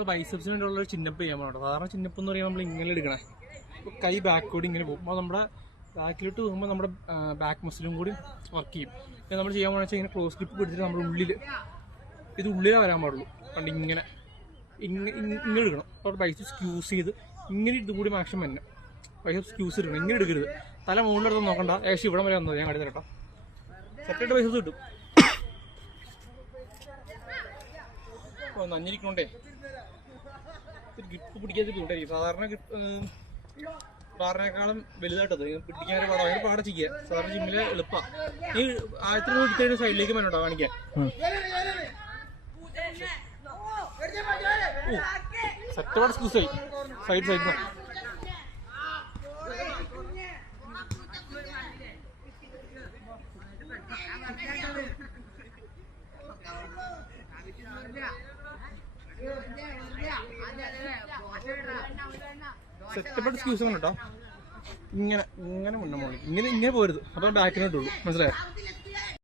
നമ്മൾ ബൈസെപ്സിന് വേണ്ടിയുള്ള ഒരു ചിന്നപ്പ് ചെയ്യാൻ പാടുള്ളൂ. സാധാരണ ചിന്നപ്പ് എന്ന് പറയുമ്പോൾ നമ്മൾ ഇങ്ങനെ എടുക്കണേ, കൈ ബാക്കോട് ഇങ്ങനെ പോകും. അപ്പോൾ നമ്മുടെ ബാക്കിലോട്ട് പോകുമ്പോൾ നമ്മുടെ ബാക്ക് മസിലും കൂടി വർക്ക് ചെയ്യും. നമ്മൾ ചെയ്യാൻ പോകുന്ന വെച്ചാൽ ഇങ്ങനെ ക്ലോസ് ഗ്രിപ്പ് പിടിച്ചിട്ട് നമ്മുടെ ഉള്ളിലേ വരാൻ പാടുള്ളൂ. കണ്ട് ഇങ്ങനെ ഇങ്ങനെ എടുക്കണം. അപ്പോൾ ബൈസെപ്സ് സ്ക്യൂസ് ചെയ്ത് ഇങ്ങനെ ഇതുകൂടി മാക്സിമം തന്നെ ബൈസെപ്സ് സ്ക്യൂസ് എടുക്കണം. ഇങ്ങനെ എടുക്കരുത്. തല മുകളിലെടുത്ത് നോക്കണ്ട. ഏകദേശം ഇവിടം വരെ വന്നത് ഞാൻ കാണിച്ചു തരട്ടോ. സെറ്റായിട്ട് ബൈസെപ്സ് കിട്ടും. നഞ്ഞിരിക്കണോണ്ടേ ഗ്രിപ്പ് പിടിക്കാത്ത ബുദ്ധിമുട്ടായിരിക്കും. സാധാരണക്കാളും വലുതായിട്ടത് പിടിക്കാൻ ഒരു പാടാണ്. അതിന് പാടെ ചെയ്യുക. സാധാരണ ജിമ്മില് എളുപ്പമാണ്. ഈ ആദ്യത്തെ എടുത്തതിന് സൈഡിലേക്ക് വേണോട്ടോ കാണിക്കാൻ. സെറ്റപാട് സ്ക്യൂസായി സൈഡ് സെറ്റപ്പാട് സ്ക്യൂസ് ആണ് കേട്ടോ. ഇങ്ങനെ മുന്നേ ഇങ്ങനെ പോരുത്. അപ്പോൾ ബാക്കിനോട്ടുള്ളൂ. മനസ്സിലായോ?